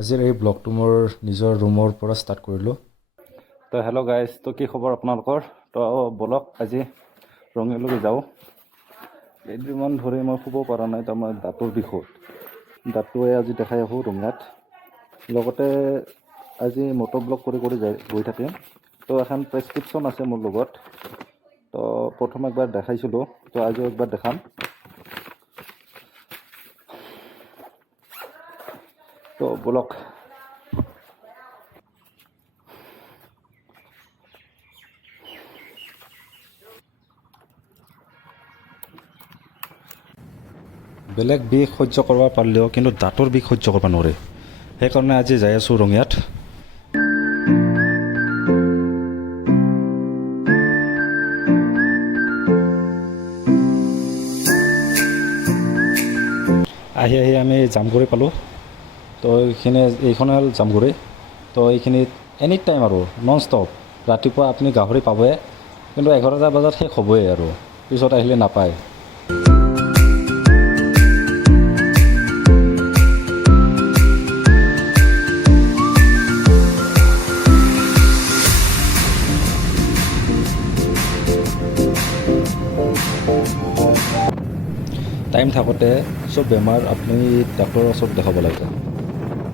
আজিৰ এই ব্লগটো মোৰ নিজৰ ৰুমৰ পৰা ষ্টাৰ্ট কৰিলোঁ। তো হেল্ল' গাইজ, তো কি খবৰ আপোনালোকৰ? তো বলক আজি ৰঙিয়ালৈকে যাওঁ। কেইদিনমান ধৰি মই শুব পৰা নাই, তাৰমানে দাঁতৰ বিষত। দাঁতটোৱে আজি দেখাই আহোঁ ৰঙিয়াত। লগতে আজি মটৰ ব্লগ কৰি গৈ থাকিম। তো এখন প্ৰেছক্ৰিপশ্যন আছে মোৰ লগত। তো প্ৰথম একবাৰ দেখাইছিলোঁ, তো আজিও একবাৰ দেখাম। তো বলক। বেলেগ বিষ সহ্য কৰিব পাৰিলেও কিন্তু দাঁতৰ বিষ সহ্য কৰিব নোৱাৰে। সেইকাৰণে আজি যাই আছোঁ ৰঙিয়াত। আহি আমি জামগুৰি পালোঁ। তো এইখনে হ'ল জামগুৰি। তো এইখিনিত এনি টাইম আৰু নন ষ্টপ ৰাতিপুৱা আপুনি গাহৰি পাবই, কিন্তু 11টা বজাত শেষ হ'বই আৰু পিছত আহিলে নাপায়। টাইম থাকোঁতে চব বেমাৰ আপুনি ডাক্তৰৰ ওচৰত দেখাব লাগে।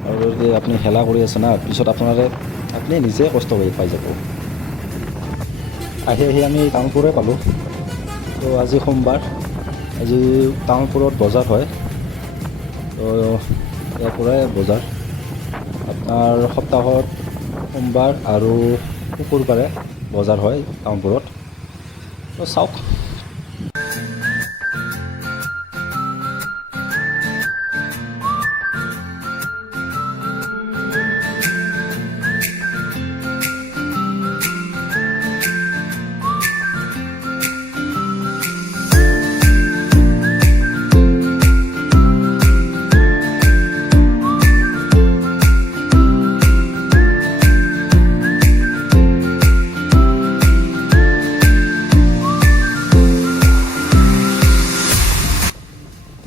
আৰু যদি আপুনি হেলা কৰি আছে না, পিছত আপুনি নিজে কষ্ট পাই যাব। আহি আমি টাউনপুৰে পালোঁ। তো আজি সোমবাৰ, আজি টাউনপুৰত বজাৰ হয়। তো ইয়াৰ পৰাই বজাৰ আপোনাৰ সপ্তাহত সোমবাৰ আৰু শুকুৰবাৰে বজাৰ হয় টাউনপুৰত। তো চাওক।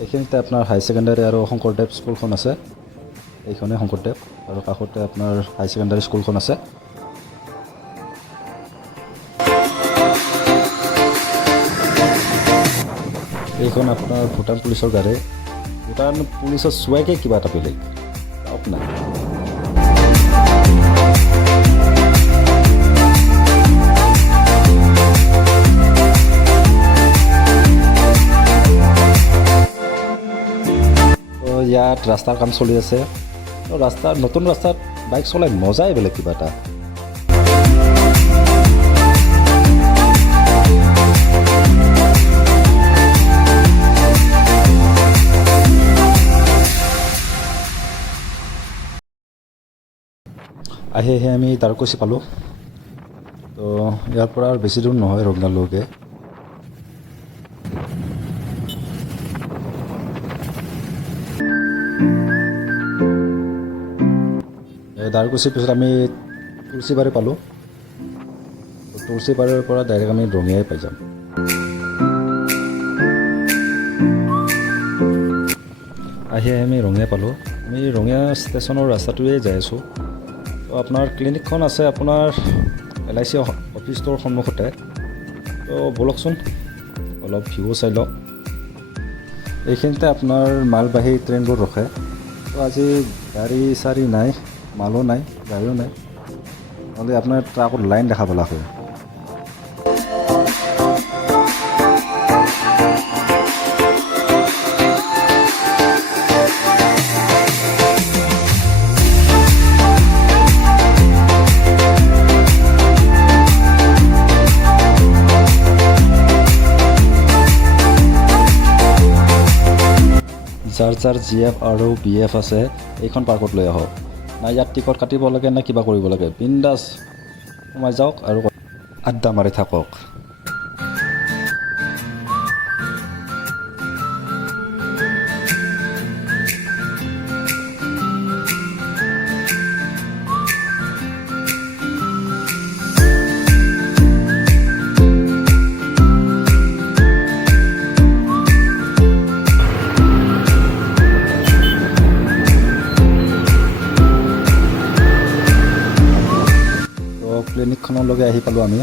এইখিনিতে আপোনাৰ হাই ছেকেণ্ডাৰী আৰু শংকৰদেৱ স্কুলখন আছে। এইখনেই শংকৰদেৱ, আৰু কাষতে আপোনাৰ হাই ছেকেণ্ডাৰী স্কুলখন আছে। এইখন আপোনাৰ ভূটান পুলিচৰ গাড়ী। ভূটান পুলিচৰ চোৱাইকে কিবা এটা বেলেগ চাওক না। ইয়াত ৰাস্তাৰ কাম চলি আছে। নতুন ৰাস্তাত বাইক চলাই মজাই বেলেগ কিবা এটা। আহি আমি তাৰকুচি পালোঁ। তো ইয়াৰ পৰা আৰু বেছি দূৰ নহয় ৰঙিয়ালৈকে। দাৰকুচিৰ পিছত আমি তুলসীবাৰী পালোঁ। তুলসীবাৰীৰ পৰা ডাইৰেক্ট আমি ৰঙিয়াই পাই যাম। আহি আমি ৰঙিয়া পালোঁ। আমি ৰঙিয়া ষ্টেচনৰ ৰাস্তাটোৱে যাই আছোঁ। তো আপোনাৰ ক্লিনিকখন আছে আপোনাৰ LIC অফিচটোৰ সন্মুখতে। তো ব'লকচোন অলপ ভিউ চাই লওক। এইখিনিতে আপোনাৰ মালবাহী ট্ৰেইনবোৰ ৰখে। তো আজি গাড়ী চাৰি নাই, মালো নাই, গাড়ীও নাই, নহ'লে আপোনাৰ ট্ৰাকত লাইন দেখা পালা হয়। যাৰ GF আৰু BF আছে এইখন পাৰ্কত লৈ আহক। না ইয়াত টিকট কাটিব লাগে না কিবা কৰিব লাগে, বিন্দাছ সোমাই যাওক আৰু আড্ডা মাৰি থাকক। ক্লিনিকখনলৈকে আহি পালোঁ আমি।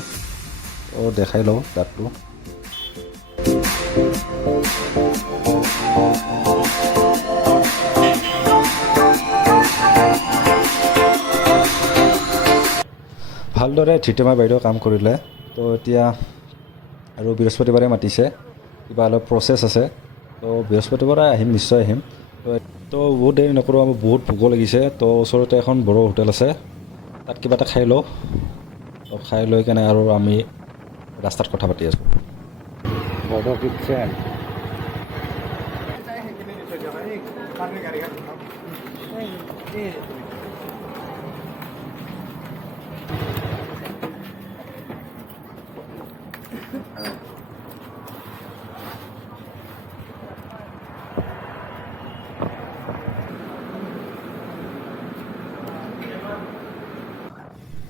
তো দেখাই লওঁ দাঁতটো। ভালদৰে ধৃতিমা বাইদেউ কাম কৰিলে। তো এতিয়া আৰু বৃহস্পতিবাৰে মাতিছে, কিবা অলপ প্ৰচেছ আছে। তো বৃহস্পতিবাৰে আহিম, নিশ্চয় আহিম। তো বহুত দেৰি নকৰোঁ, আমাৰ বহুত ভোক লাগিছে। তো ওচৰতে এখন বড়ো হোটেল আছে, তাত কিবা এটা খাই লওঁ। তো খাই লৈ কেনে আৰু আমি ৰাস্তাত কথা পাতি আছোঁ। বড়ো কিটচেন।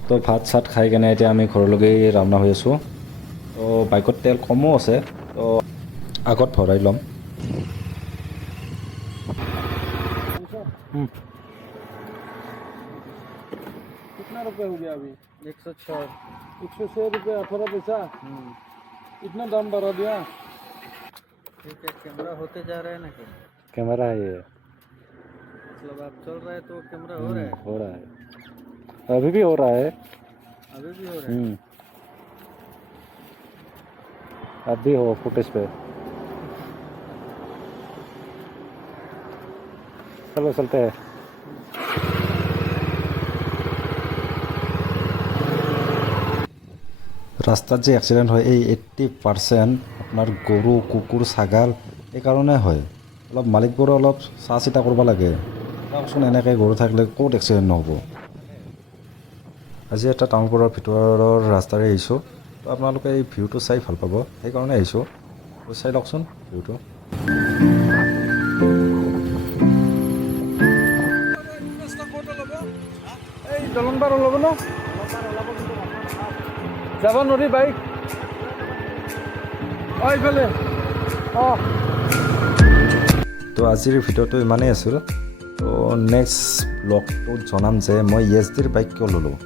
তো ভাত চাত খাই কেনে এতিয়া আমি ঘৰলৈকে ৰাওনা হৈ আছোঁ। তো বাইকত তেল কমো আছে, তো আগত ভৰাই ল'ম। कितना रुपए हो गया अभी? 106 रुपये 18 पैसा। इतना दाम बढ़ा दिया। ठीक है, कैमरा होते जा रहा है ना क्या? कैमरा है ये, मतलब आप चल रहा है तो कैमरा हो रहा है। हो रहा है, अभी भी हो रहा है। अभी भी हो रहा है। अब भी हो फुटेज पे। चलो चलते हैं। ৰাস্তাত যে এক্সিডেণ্ট হয়, এই 80% আপোনাৰ গৰু, কুকুৰ, ছাগাল এইকাৰণে হয়। অলপ মালিকবোৰে অলপ চা চিতা কৰিব লাগে। চাওকচোন, এনেকৈ গৰু থাকিলে ক'ত এক্সিডেণ্ট নহ'ব। আজি এটা টাউনবোৰৰ ভিতৰৰ ৰাস্তাৰে আহিছোঁ। তো আপোনালোকে এই ভিউটো চাই ভাল পাব, সেইকাৰণে আহিছোঁ। তো চাই লওকচোন ভিউটো। এই দলং পাৰ ওলাব ন? যাব নোৱাৰি বাইক। এইফালে তো আজিৰ ভিডিঅ'টো ইমানেই আছিল। তো নেক্সট ব্লগটোত জনাম যে মই ESDৰ বাইক কিয় ল'লোঁ।